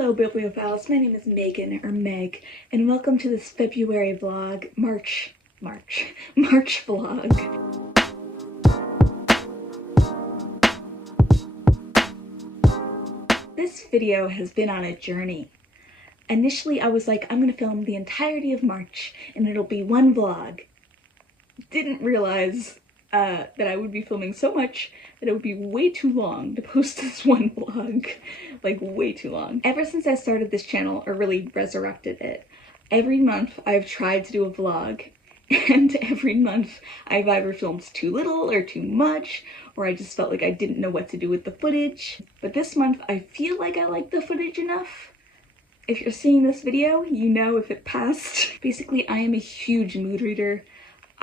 Hello bibliophiles, my name is Megan, or Meg, and welcome to this February vlog, March vlog. This video has been on a journey. Initially I was like, I'm gonna film the entirety of March and it'll be one vlog. Didn't realize that I would be filming so much that it would be way too long to post this one vlog. Like, way too long. Ever since I started this channel, or really resurrected it, every month I've tried to do a vlog, and every month I've either filmed too little or too much, or I just felt like I didn't know what to do with the footage. But this month I feel like I like the footage enough. If you're seeing this video, you know if it passed. Basically, I am a huge mood reader.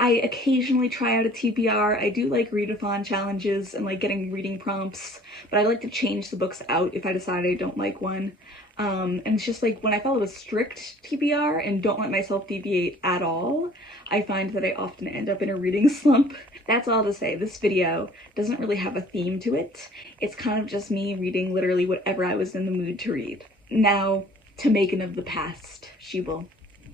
I occasionally try out a TBR. I do like readathon challenges and like getting reading prompts, but I like to change the books out if I decide I don't like one. And it's just like when I follow a strict TBR and don't let myself deviate at all, I find that I often end up in a reading slump. That's all to say, this video doesn't really have a theme to it. It's kind of just me reading literally whatever I was in the mood to read. Now, to Megan of the past, she will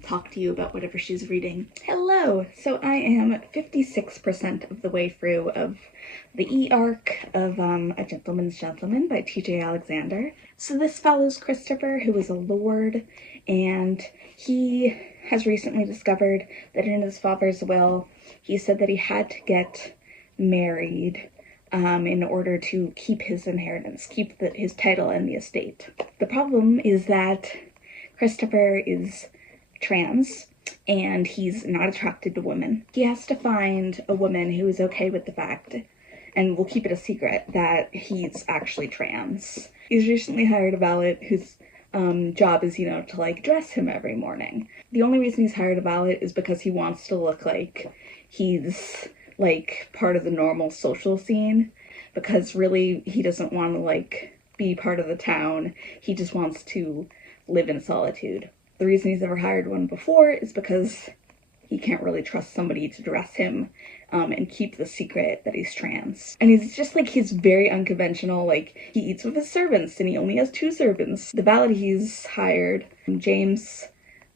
talk to you about whatever she's reading. Hello! So I am 56% of the way through of the E-arc of A Gentleman's Gentleman by T.J. Alexander. So this follows Christopher, who is a lord, and he has recently discovered that in his father's will, he said that he had to get married in order to keep his inheritance, keep his title and the estate. The problem is that Christopher is trans, and he's not attracted to women. He has to find a woman who is okay with the fact, and will keep it a secret, that he's actually trans. He's recently hired a valet whose job is, you know, to like dress him every morning. The only reason he's hired a valet is because he wants to look like he's like part of the normal social scene, because really he doesn't want to like be part of the town. He just wants to live in solitude. The reason he's never hired one before is because he can't really trust somebody to dress him and keep the secret that he's trans. And he's very unconventional. Like, he eats with his servants and he only has 2 servants. The valet he's hired, James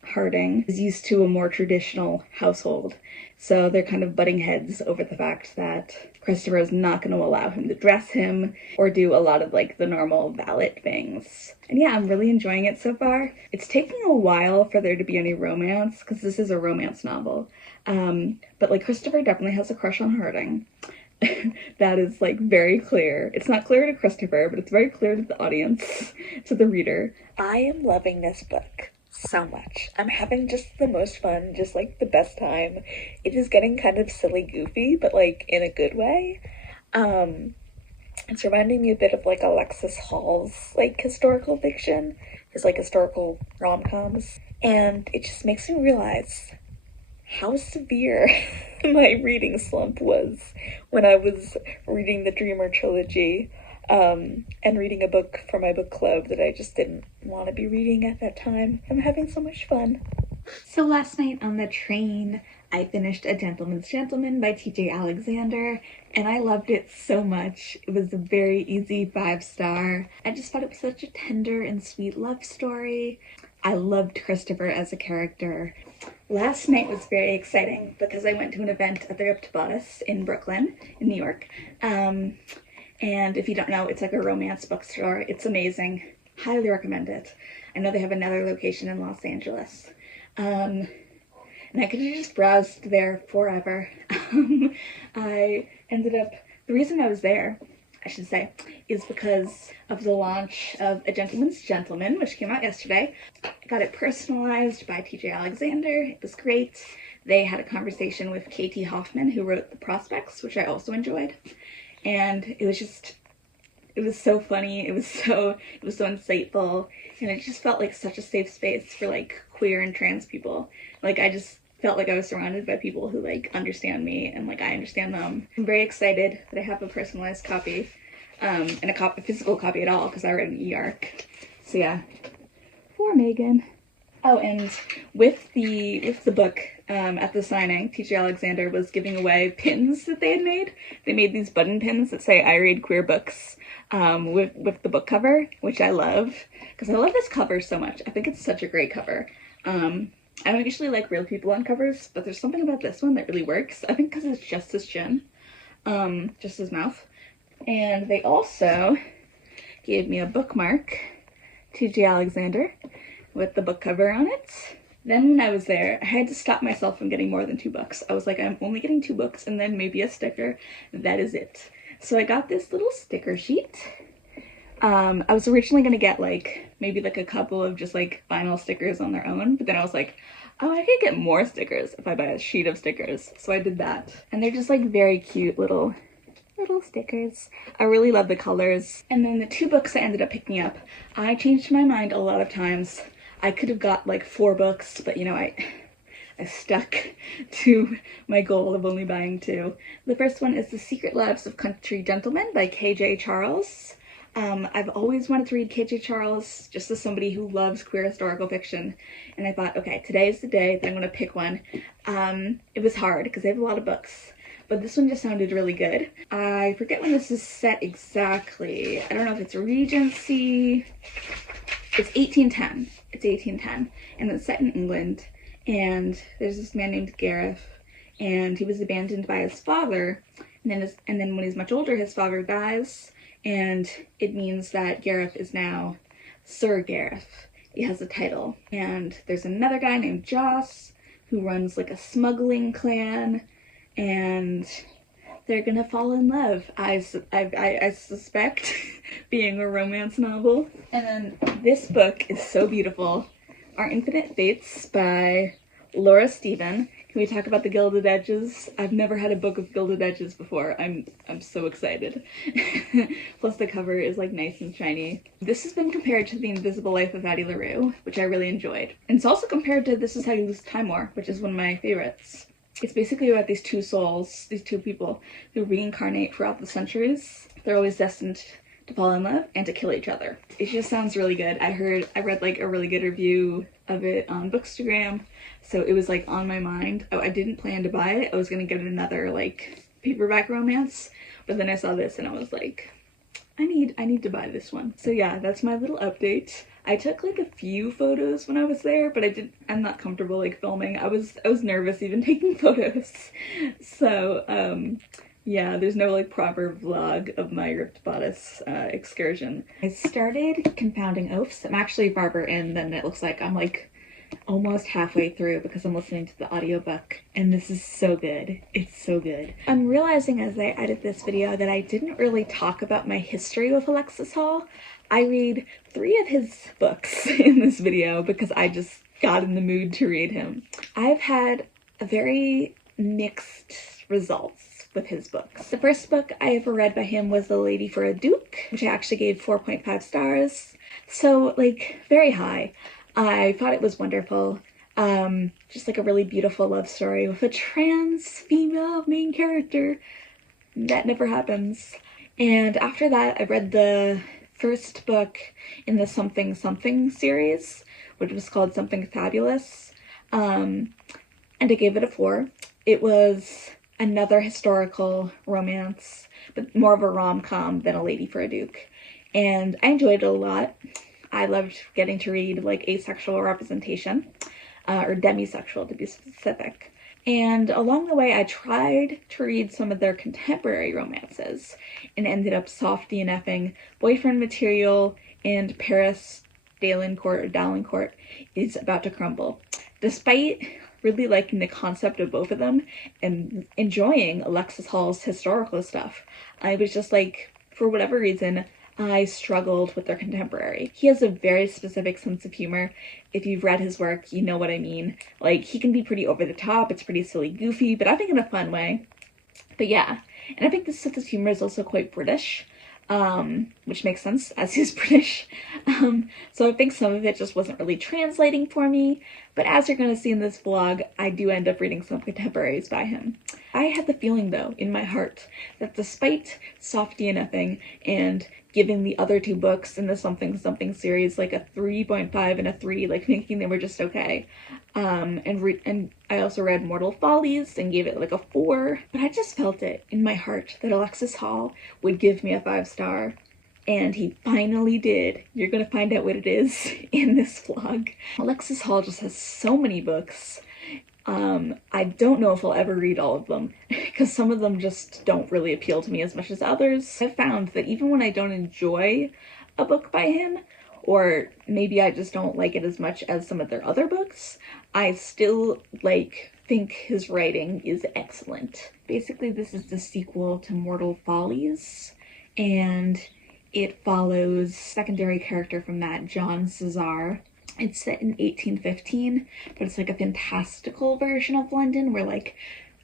Harding, is used to a more traditional household. So they're kind of butting heads over the fact that Christopher is not going to allow him to dress him or do a lot of like the normal valet things. And yeah, I'm really enjoying it so far. It's taking a while for there to be any romance, because this is a romance novel. But like Christopher definitely has a crush on Harding. That is like very clear. It's not clear to Christopher, but it's very clear to the audience, to the reader. I am loving this book so much. I'm having just the most fun, just like the best time. It is getting kind of silly goofy, but like in a good way. It's reminding me a bit of like Alexis Hall's like historical fiction, his like historical rom-coms, and it just makes me realize how severe my reading slump was when I was reading the Dreamer trilogy. And reading a book for my book club that I just didn't want to be reading at that time. I'm having so much fun. So last night on the train, I finished A Gentleman's Gentleman by T.J. Alexander, and I loved it so much. It was a very easy 5-star. I just thought it was such a tender and sweet love story. I loved Christopher as a character. Last night was very exciting because I went to an event at the Ripped Bodice in Brooklyn, in New York. And if you don't know, it's like a romance bookstore. It's amazing. Highly recommend it. I know they have another location in Los Angeles. And I could have just browsed there forever. I ended up, the reason I was there, I should say, is because of the launch of A Gentleman's Gentleman, which came out yesterday. I got it personalized by T.J. Alexander. It was great. They had a conversation with Katie Hoffman, who wrote the prospects, which I also enjoyed. And it was so funny, it was so insightful, and it just felt like such a safe space for like queer and trans people. Like, I just felt like I was surrounded by people who like understand me and like I understand them. I'm very excited that I have a personalized copy, and a physical copy at all, because I read an E-arc. So yeah, for Megan. Oh, and with the book, at the signing, TJ Alexander was giving away pins that they had made. They made these button pins that say "I read queer books" with the book cover, which I love because I love this cover so much. I think it's such a great cover. I don't usually like real people on covers, but there's something about this one that really works. I think because it's just his chin, just his mouth. And they also gave me a bookmark, TJ Alexander, with the book cover on it. Then when I was there, I had to stop myself from getting more than 2 books. I was like, I'm only getting 2 books and then maybe a sticker. That is it. So I got this little sticker sheet. I was originally gonna get like maybe like a couple of just like vinyl stickers on their own, but then I was like, oh, I could get more stickers if I buy a sheet of stickers. So I did that. And they're just like very cute little stickers. I really love the colors. And then the 2 books I ended up picking up, I changed my mind a lot of times. I could have got like 4 books, but you know, I stuck to my goal of only buying 2. The first one is The Secret Lives of Country Gentlemen by K.J. Charles. I've always wanted to read K.J. Charles, just as somebody who loves queer historical fiction, and I thought, okay, today is the day that I'm going to pick one. It was hard because I have a lot of books, but this one just sounded really good. I forget when this is set exactly. I don't know if it's Regency. It's 1810. It's 1810, and it's set in England, and there's this man named Gareth, and he was abandoned by his father, and then when he's much older, his father dies, and it means that Gareth is now Sir Gareth. He has a title. And there's another guy named Joss who runs like a smuggling clan, and they're gonna fall in love. I suspect, being a romance novel. And then this book is so beautiful. Our Infinite Fates by Laura Stephen. Can we talk about the Gilded Edges? I've never had a book of Gilded Edges before. I'm so excited. Plus the cover is like nice and shiny. This has been compared to The Invisible Life of Addie LaRue, which I really enjoyed. And it's also compared to This Is How You Lose Time War, which is one of my favorites. It's basically about these 2 souls, these 2 people who reincarnate throughout the centuries. They're always destined to fall in love and to kill each other. It just sounds really good. I read like a really good review of it on Bookstagram, so it was like on my mind. Oh, I didn't plan to buy it. I was gonna get another like paperback romance, but then I saw this and I was like, I need to buy this one. So yeah, that's my little update. I took like a few photos when I was there, but I'm not comfortable like filming. I was nervous even taking photos. So yeah, there's no like proper vlog of my Ripped Bodice excursion. I started Confounding Oaths. I'm actually farther in than it looks like. I'm like almost halfway through because I'm listening to the audiobook, and this is so good. It's so good. I'm realizing as I edit this video that I didn't really talk about my history with Alexis Hall. I read 3 of his books in this video because I just got in the mood to read him. I've had a very mixed results with his books. The first book I ever read by him was The Lady for a Duke, which I actually gave 4.5 stars. So like very high. I thought it was wonderful. Just like a really beautiful love story with a trans female main character. That never happens. And after that, I read the first book in the Something Something series, which was called Something Fabulous. And I gave it a 4. It was another historical romance, but more of a rom-com than A Lady for a Duke. And I enjoyed it a lot. I loved getting to read like asexual representation, or demisexual to be specific. And along the way, I tried to read some of their contemporary romances and ended up soft DNFing Boyfriend Material and Paris Daiellencourt is About to Crumble. Despite really liking the concept of both of them and enjoying Alexis Hall's historical stuff, I was just like, for whatever reason, I struggled with their contemporary. He has a very specific sense of humor. If you've read his work, you know what I mean. Like, he can be pretty over the top, it's pretty silly, goofy, but I think in a fun way. But yeah, and I think this sense of humor is also quite British, which makes sense as he's British. So I think some of it just wasn't really translating for me, but as you're gonna see in this vlog, I do end up reading some contemporaries by him. I had the feeling though, in my heart, that despite soft DNFing and giving the other two books in the something something series like a 3.5 and a 3, like thinking they were just okay, and I also read Mortal Follies and gave it like a 4, but I just felt it in my heart that Alexis Hall would give me a 5-star. And he finally did. You're gonna find out what it is in this vlog. Alexis Hall just has so many books. I don't know if I'll ever read all of them, because some of them just don't really appeal to me as much as others. I've found that even when I don't enjoy a book by him, or maybe I just don't like it as much as some of their other books, I still think his writing is excellent. Basically, this is the sequel to Mortal Follies, and it follows secondary character from that, John Cesar. It's set in 1815, but it's like a fantastical version of London where like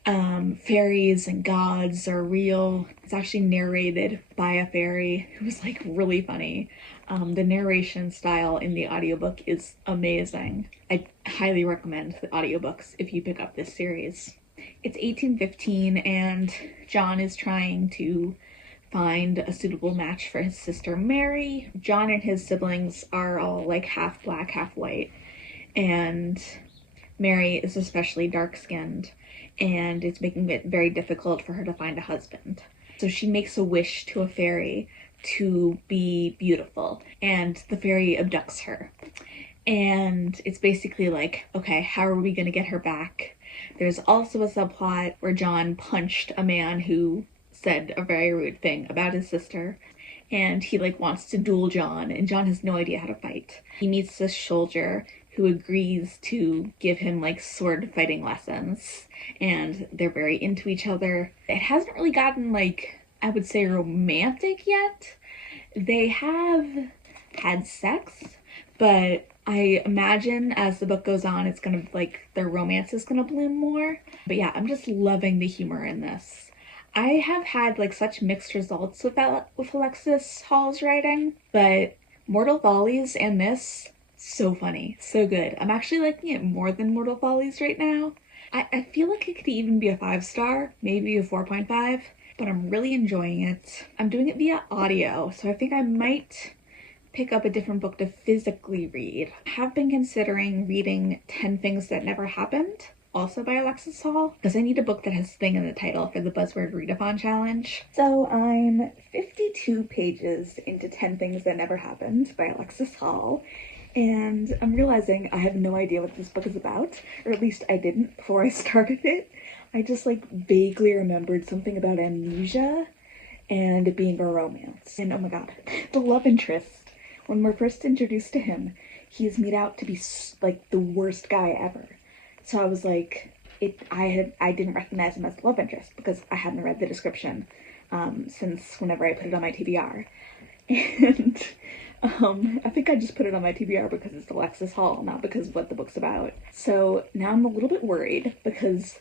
fairies and gods are real. It's actually narrated by a fairy who was like really funny. The narration style in the audiobook is amazing. I highly recommend the audiobooks if you pick up this series. It's 1815 and John is trying to find a suitable match for his sister Mary. John and his siblings are all like half black, half white, and Mary is especially dark-skinned, and it's making it very difficult for her to find a husband. So she makes a wish to a fairy to be beautiful, and the fairy abducts her. And it's basically like, okay, how are we gonna get her back? There's also a subplot where John punched a man who said a very rude thing about his sister, and he like wants to duel John, and John has no idea how to fight. He meets this soldier who agrees to give him like sword fighting lessons, and they're very into each other. It hasn't really gotten like, I would say, romantic yet. They have had sex, but I imagine as the book goes on, it's gonna like, their romance is gonna bloom more. But yeah, I'm just loving the humor in this. I have had like such mixed results with Alexis Hall's writing, but Mortal Follies and this, so funny, so good. I'm actually liking it more than Mortal Follies right now. I feel like it could even be a 5-star, maybe a 4.5, but I'm really enjoying it. I'm doing it via audio, so I think I might pick up a different book to physically read. I have been considering reading 10 Things That Never Happened, also by Alexis Hall, because I need a book that has thing in the title for the Buzzword Readathon Challenge. So I'm 52 pages into 10 Things That Never Happened by Alexis Hall, and I'm realizing I have no idea what this book is about, or at least I didn't before I started it. I just like vaguely remembered something about amnesia and it being a romance. And oh my god, the love interest, when we're first introduced to him, he is made out to be like the worst guy ever. So I was like, I didn't recognize him as the love interest because I hadn't read the description since whenever I put it on my TBR. And I think I just put it on my TBR because it's Alexis Hall, not because of what the book's about. So now I'm a little bit worried because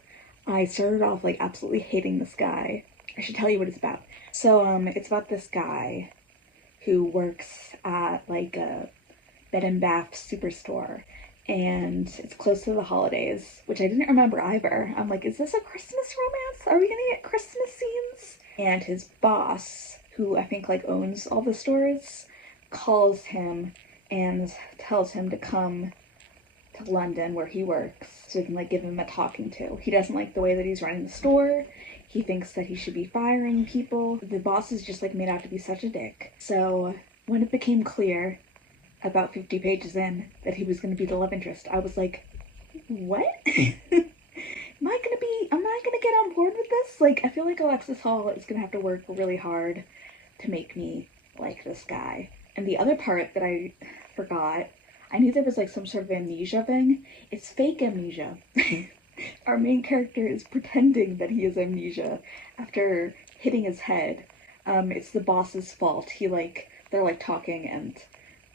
I started off like absolutely hating this guy. I should tell you what it's about. So it's about this guy who works at like a bed and bath superstore, and it's close to the holidays, which I didn't remember either. I'm like, is this a Christmas romance? Are we gonna get Christmas scenes? And his boss, who I think like owns all the stores, calls him and tells him to come to London where he works so he can like give him a talking to. He doesn't like the way that he's running the store. He thinks that he should be firing people. The boss is just like made out to be such a dick. So when it became clear about 50 pages in that he was going to be the love interest, I was like, what? Am I gonna get on board with this? Like, I feel like Alexis Hall is gonna have to work really hard to make me like this guy. And the other part that I forgot, I knew there was like some sort of amnesia thing. It's fake amnesia. Our main character is pretending that he has amnesia after hitting his head. It's the boss's fault. They're like talking, and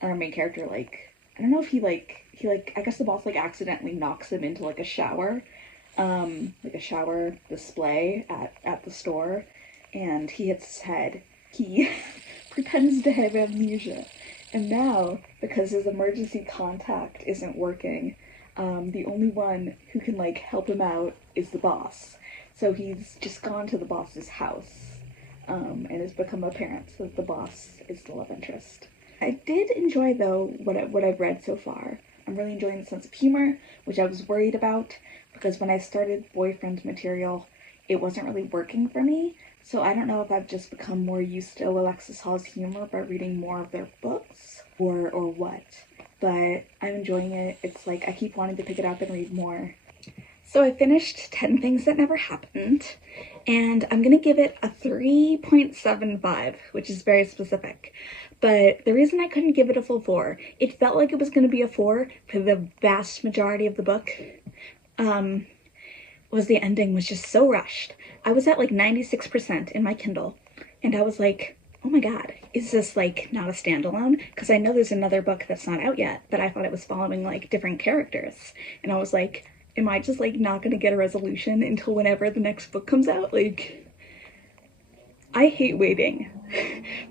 our main character like, I don't know if he I guess the boss like accidentally knocks him into like a shower display at the store, and he hits his head. He pretends to have amnesia, and now because his emergency contact isn't working, the only one who can like help him out is the boss. So he's just gone to the boss's house, and has become apparent that the boss is the love interest. I did enjoy, though, what I've read so far. I'm really enjoying the sense of humor, which I was worried about, because when I started boyfriend material, it wasn't really working for me. So I don't know if I've just become more used to Alexis Hall's humor by reading more of their books, or what. But I'm enjoying it. It's like I keep wanting to pick it up and read more. So I finished 10 Things That Never Happened, and I'm gonna give it a 3.75, which is very specific. But the reason I couldn't give it a full 4, it felt like it was gonna be a 4 for the vast majority of the book, was the ending was just so rushed. I was at like 96% in my Kindle, and I was like, oh my god, is this like not a standalone? Because I know there's another book that's not out yet, but I thought it was following like different characters. And I was like, am I just like not gonna get a resolution until whenever the next book comes out? Like, I hate waiting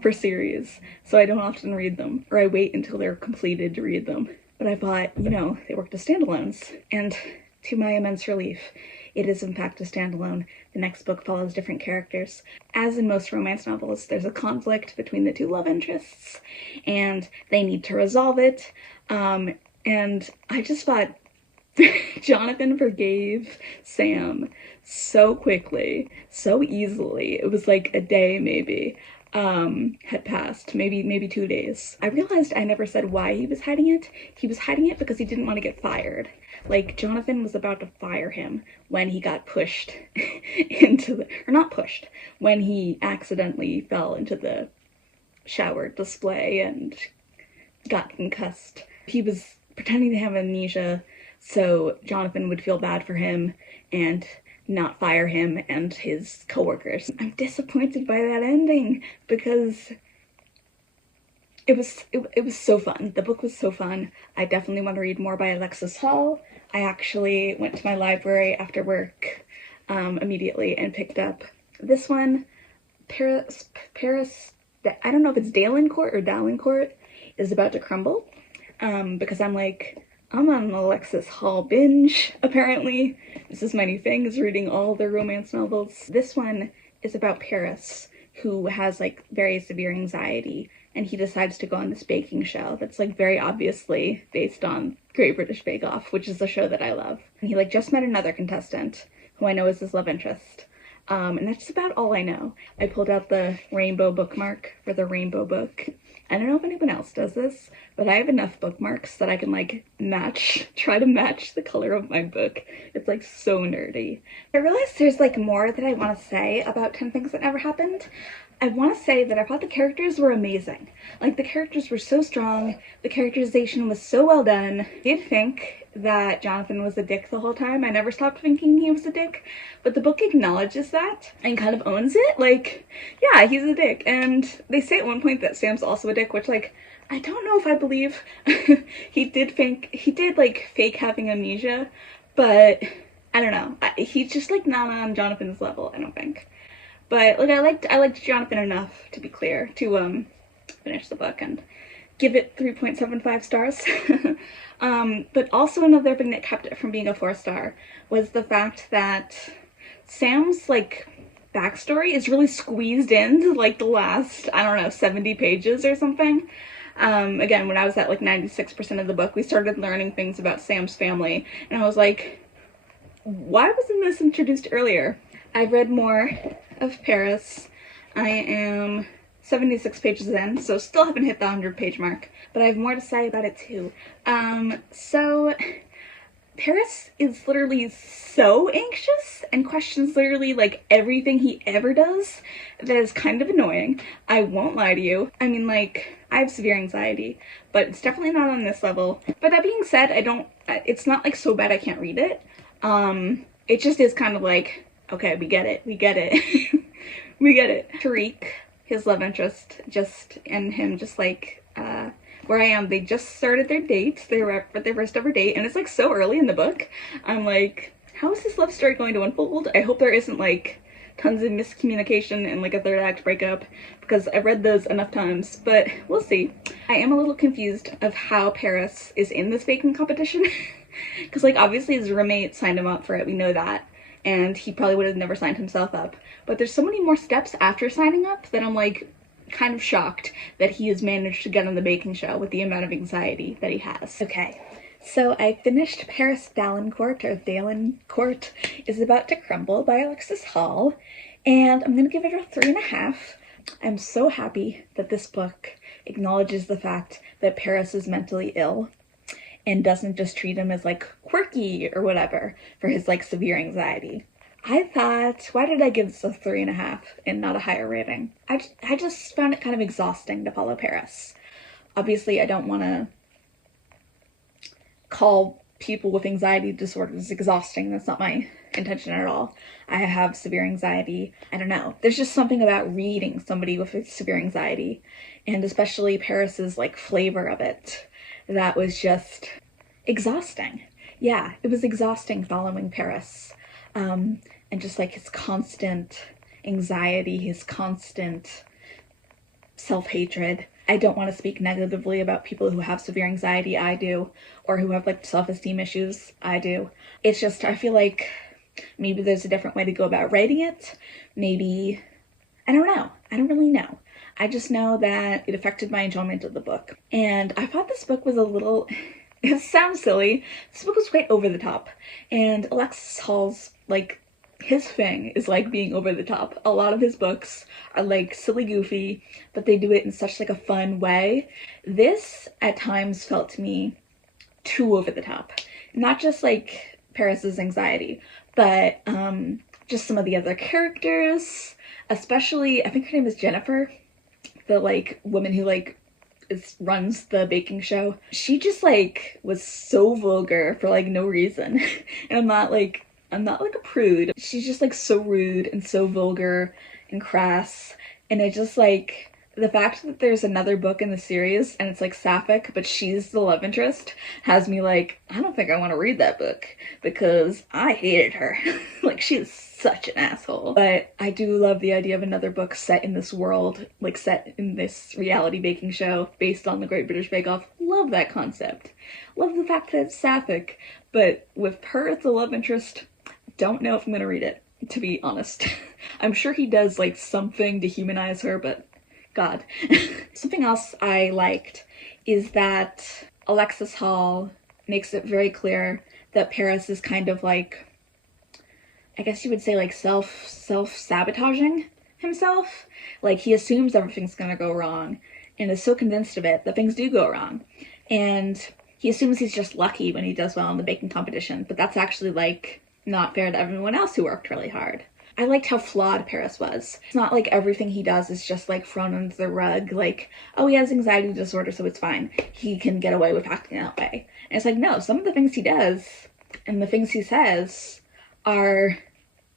for series, so I don't often read them, or I wait until they're completed to read them. But I thought, you know, they worked as standalones, and to my immense relief, it is in fact a standalone. The next book follows different characters. As in most romance novels, there's a conflict between the two love interests, and they need to resolve it. And I just thought Jonathan forgave Sam so quickly, so easily. It was like a day maybe had passed, maybe 2 days. I realized I never said why he was hiding it. He was hiding it because he didn't want to get fired. Like, Jonathan was about to fire him when he got pushed into the, or not pushed, when he accidentally fell into the shower display and got concussed. He was pretending to have amnesia so Jonathan would feel bad for him and not fire him and his coworkers. I'm disappointed by that ending because it was so fun. The book was so fun. I definitely want to read more by Alexis Hall. I actually went to my library after work immediately and picked up this one, Paris, I don't know if it's Daiellencourt is about to crumble, because I'm on an Alexis Hall binge, apparently. This is my new thing, is reading all their romance novels. This one is about Paris, who has like very severe anxiety, and he decides to go on this baking show that's like very obviously based on Great British Bake Off, which is a show that I love. And he like just met another contestant who I know is his love interest. And that's about all I know. I pulled out the rainbow bookmark for the rainbow book. I don't know if anyone else does this, but I have enough bookmarks that I can like try to match the color of my book. It's like so nerdy. I realized there's like more that I want to say about 10 Things That Never Happened. I want to say that I thought the characters were amazing. Like, the characters were so strong, the characterization was so well done. I did think that Jonathan was a dick the whole time. I never stopped thinking he was a dick, but the book acknowledges that and kind of owns it. Like, yeah, he's a dick. And they say at one point that Sam's also a dick, which, like, I don't know if I believe. He did like fake having amnesia, but I don't know. He's just like not on Jonathan's level, I don't think. But like I liked Jonathan enough, to be clear, to finish the book and give it 3.75 stars. But also another thing that kept it from being a 4-star was the fact that Sam's like backstory is really squeezed into like the last, I don't know, 70 pages or something. Again, when I was at like 96% of the book, we started learning things about Sam's family, and I was like, why wasn't this introduced earlier? I've read more of Paris. I am 76 pages in, so still haven't hit the 100-page mark, but I have more to say about it too. So Paris is literally so anxious and questions literally like everything he ever does that is kind of annoying. I won't lie to you. I mean, like, I have severe anxiety, but it's definitely not on this level. But that being said, it's not like so bad I can't read it. It just is kind of like, okay, we get it. We get it. Tariq, his love interest, and him like, where I am, they just started their date. They were at their first ever date, and it's like so early in the book. I'm like, how is this love story going to unfold? I hope there isn't like tons of miscommunication and like a third act breakup, because I've read those enough times, but we'll see. I am a little confused of how Paris is in this baking competition, because like obviously his roommate signed him up for it, we know that. and he probably would have never signed himself up. But there's so many more steps after signing up that I'm like kind of shocked that he has managed to get on the baking show with the amount of anxiety that he has. Okay, so I finished Paris Daiellencourt is About to Crumble by Alexis Hall, and I'm gonna give it a 3.5. I'm so happy that this book acknowledges the fact that Paris is mentally ill and doesn't just treat him as like quirky or whatever for his like severe anxiety. I thought, why did I give this a 3.5 and not a higher rating? I just found it kind of exhausting to follow Paris. Obviously, I don't want to call people with anxiety disorders exhausting. That's not my intention at all. I have severe anxiety. I don't know. There's just something about reading somebody with severe anxiety, and especially Paris's like flavor of it, that was just exhausting. Yeah, it was exhausting following Paris. And just like his constant anxiety, his constant self-hatred. I don't want to speak negatively about people who have severe anxiety, I do, or who have like self-esteem issues, I do. It's just, I feel like maybe there's a different way to go about writing it. Maybe, I don't know. I don't really know. I just know that it affected my enjoyment of the book. And I thought this book was a little, it sounds silly, this book was quite over the top. And Alexis Hall's, like, his thing is like being over the top. A lot of his books are like silly goofy, but they do it in such like a fun way. This at times felt to me too over the top. Not just like Paris's anxiety, but just some of the other characters, especially, I think her name is Jennifer, the like woman who like runs the baking show. She just like was so vulgar for like no reason. And I'm not like a prude. She's just like so rude and so vulgar and crass. And I just like, the fact that there's another book in the series and it's like sapphic, but she's the love interest, has me like, I don't think I want to read that book because I hated her. Like, she is such an asshole. But I do love the idea of another book set in this world, like set in this reality baking show based on the Great British Bake Off. Love that concept. Love the fact that it's sapphic, but with her as the love interest, don't know if I'm gonna read it, to be honest. I'm sure he does like something to humanize her, but God. Something else I liked is that Alexis Hall makes it very clear that Paris is kind of like, I guess you would say like self-sabotaging himself. Like, he assumes everything's gonna go wrong and is so convinced of it that things do go wrong. And he assumes he's just lucky when he does well in the baking competition, but that's actually like not fair to everyone else who worked really hard. I liked how flawed Paris was. It's not like everything he does is just like thrown under the rug, like, oh, he has anxiety disorder, so it's fine. He can get away with acting that way. And it's like, no, some of the things he does and the things he says are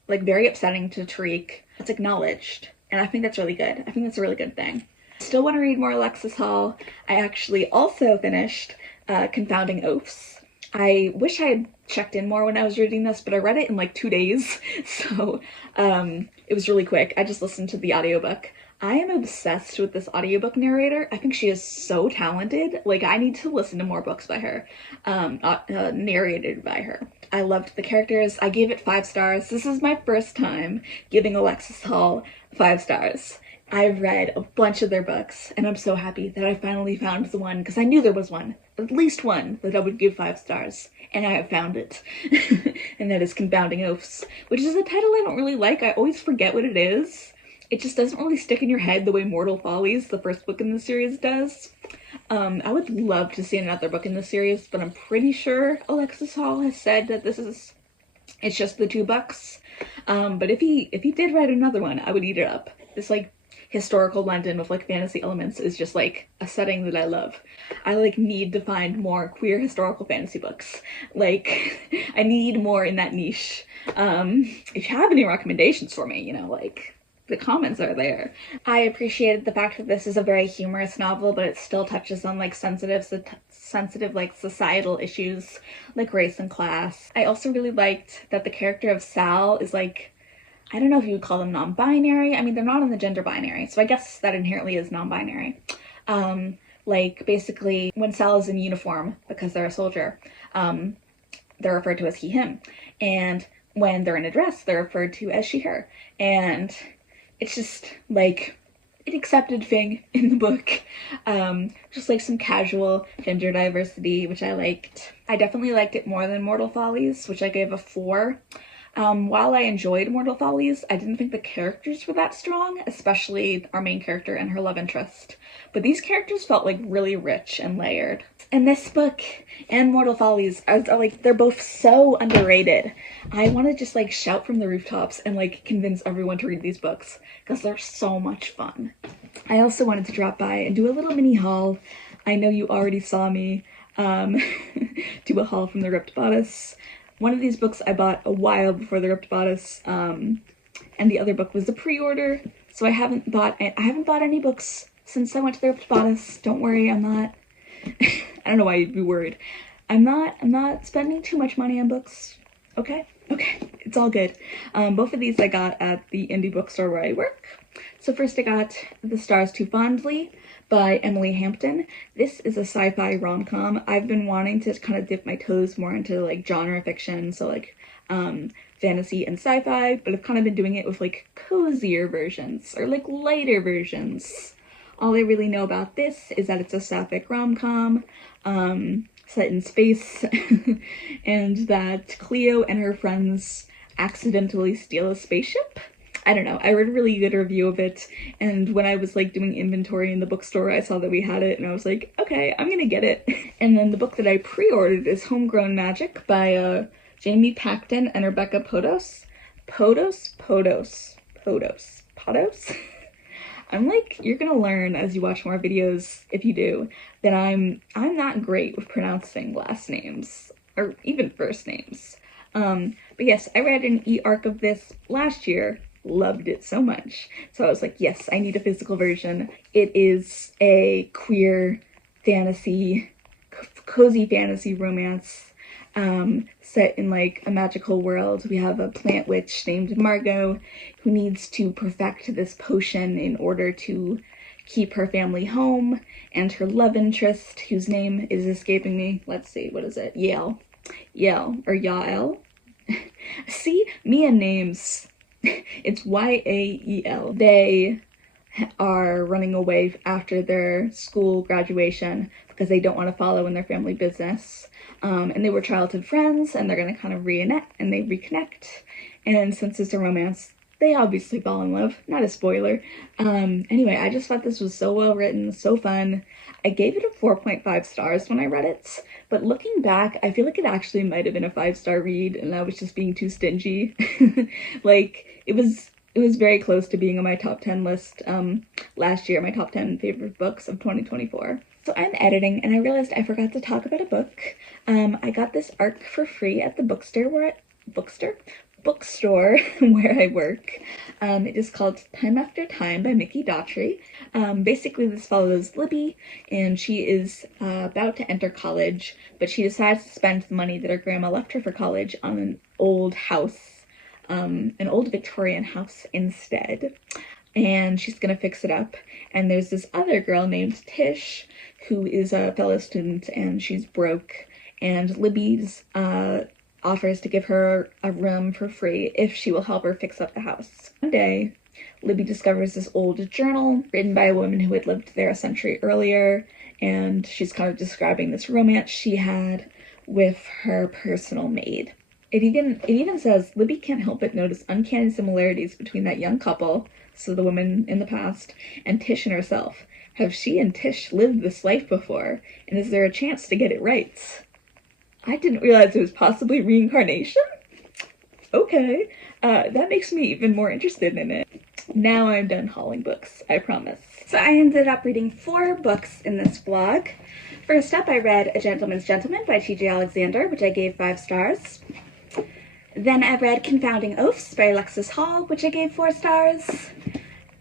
like very upsetting to Tariq. It's acknowledged. And I think that's really good. I think that's a really good thing. Still want to read more Alexis Hall. I actually also finished Confounding Oaths. I wish I had checked in more when I was reading this, but I read it in like 2 days, so it was really quick. I just listened to the audiobook. I am obsessed with this audiobook narrator. I think she is so talented. Like, I need to listen to more books by her, narrated by her. I loved the characters. I gave it 5 stars. This is my first time giving Alexis Hall 5 stars. I've read a bunch of their books, and I'm so happy that I finally found the one, because I knew there was one, at least one, that I would give 5 stars, and I have found it. And that is Confounding Oaths, which is a title I don't really like. I always forget what it is. It just doesn't really stick in your head the way Mortal Follies, the first book in the series, does. I would love to see another book in the series, but I'm pretty sure Alexis Hall has said that it's just the 2 books. But if he did write another one, I would eat it up. This like historical London with like fantasy elements is just like a setting that I love. I like need to find more queer historical fantasy books. Like, I need more in that niche. If you have any recommendations for me, you know, like, the comments are there. I appreciated the fact that this is a very humorous novel, but it still touches on like sensitive like societal issues like race and class. I also really liked that the character of Sal is like, I don't know if you would call them non-binary. I mean, they're not in the gender binary, so I guess that inherently is non-binary. Like, basically, when Sal is in uniform, because they're a soldier, they're referred to as he, him. And when they're in a dress, they're referred to as she, her. And it's just like an accepted thing in the book. Just like some casual gender diversity, which I liked. I definitely liked it more than Mortal Follies, which I gave a 4. While I enjoyed Mortal Follies, I didn't think the characters were that strong, especially our main character and her love interest. But these characters felt like really rich and layered. And this book and Mortal Follies are like, they're both so underrated. I want to just like shout from the rooftops and like convince everyone to read these books because they're so much fun. I also wanted to drop by and do a little mini haul. I know you already saw me do a haul from the Ripped Bodice. One of these books I bought a while before the Ripped Bodice, and the other book was a pre-order, so I haven't bought any books since I went to the Ripped Bodice. Don't worry, I'm not I don't know why you'd be worried. I'm not spending too much money on books. Okay, it's all good. Both of these I got at the indie bookstore where I work. So first I got The Stars Too Fondly by Emily Hampton. This is a sci-fi rom-com. I've been wanting to kind of dip my toes more into like genre fiction, so like fantasy and sci-fi, but I've kind of been doing it with like cozier versions or like lighter versions. All I really know about this is that it's a sapphic rom-com set in space and that Cleo and her friends accidentally steal a spaceship. I don't know, I read a really good review of it, and when I was like doing inventory in the bookstore, I saw that we had it, and I was like, okay, I'm gonna get it. And then the book that I pre-ordered is Homegrown Magic by Jamie Pacton and Rebecca Podos. Podos? I'm like, you're gonna learn as you watch more videos, if you do, that I'm not great with pronouncing last names, or even first names. But yes, I read an e-arc of this last year, loved it so much. So I was like, yes, I need a physical version. It is a queer fantasy, cozy fantasy romance, set in like a magical world. We have a plant witch named Margot who needs to perfect this potion in order to keep her family home, and her love interest, whose name is escaping me. Let's see, what is it? Yael, or Yael. See, me and names. It's Yael. They are running away after their school graduation because they don't want to follow in their family business. And they were childhood friends, and they're gonna kind of reconnect. And since it's a romance, they obviously fall in love. Not a spoiler. Anyway, I just thought this was so well written, so fun. I gave it a 4.5 stars when I read it, but looking back, I feel like it actually might have been a 5-star read, and I was just being too stingy. Like, it was very close to being on my top 10 list last year, my top 10 favorite books of 2024. So I'm editing, and I realized I forgot to talk about a book. I got this arc for free at the bookstore where I work. It is called Time After Time by Mickey Daughtry. Basically this follows Libby, and she is about to enter college, but she decides to spend the money that her grandma left her for college on an old house, an old Victorian house instead. And she's gonna fix it up. And there's this other girl named Tish who is a fellow student, and she's broke, and Libby's offers to give her a room for free if she will help her fix up the house. One day, Libby discovers this old journal written by a woman who had lived there a century earlier, and she's kind of describing this romance she had with her personal maid. It even says Libby can't help but notice uncanny similarities between that young couple, so the woman in the past, and Tish and herself. Have she and Tish lived this life before, and is there a chance to get it right? I didn't realize it was possibly reincarnation? Okay, that makes me even more interested in it. Now I'm done hauling books, I promise. So I ended up reading 4 books in this vlog. First up, I read A Gentleman's Gentleman by T.J. Alexander, which I gave 5 stars. Then I read Confounding Oaths by Alexis Hall, which I gave 4 stars.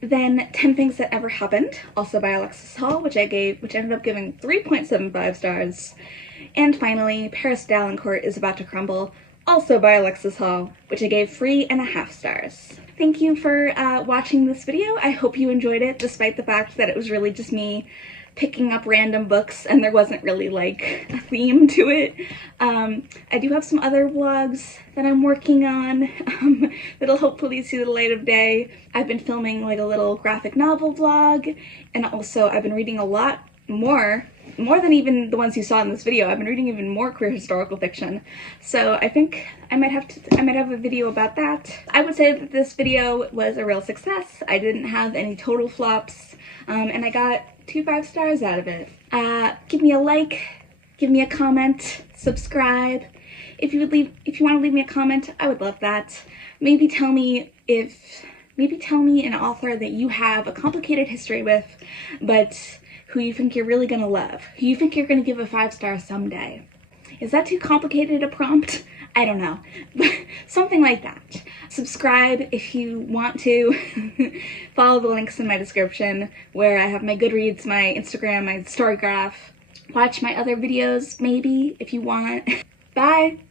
Then 10 Things That Ever Happened, also by Alexis Hall, which ended up giving 3.75 stars. And finally, Paris Daiellencourt is About to Crumble, also by Alexis Hall, which I gave 3.5 stars. Thank you for watching this video. I hope you enjoyed it, despite the fact that it was really just me picking up random books and there wasn't really like a theme to it. I do have some other vlogs that I'm working on that'll hopefully see the light of day. I've been filming like a little graphic novel vlog, and also I've been reading a lot more than even the ones you saw in this video. I've been reading even more queer historical fiction, so I think I might have a video about that. I would say that this video was a real success. I didn't have any total flops, and I got 2 5-stars out of it. Give me a like, give me a comment, subscribe. If you want to leave me a comment, I would love that. Maybe tell me an author that you have a complicated history with, but who you think you're really gonna love, who you think you're gonna give a 5-star someday. Is that too complicated a prompt? I don't know, but something like that. Subscribe if you want to. Follow the links in my description where I have my Goodreads, my Instagram, my Storygraph. Watch my other videos maybe if you want. Bye!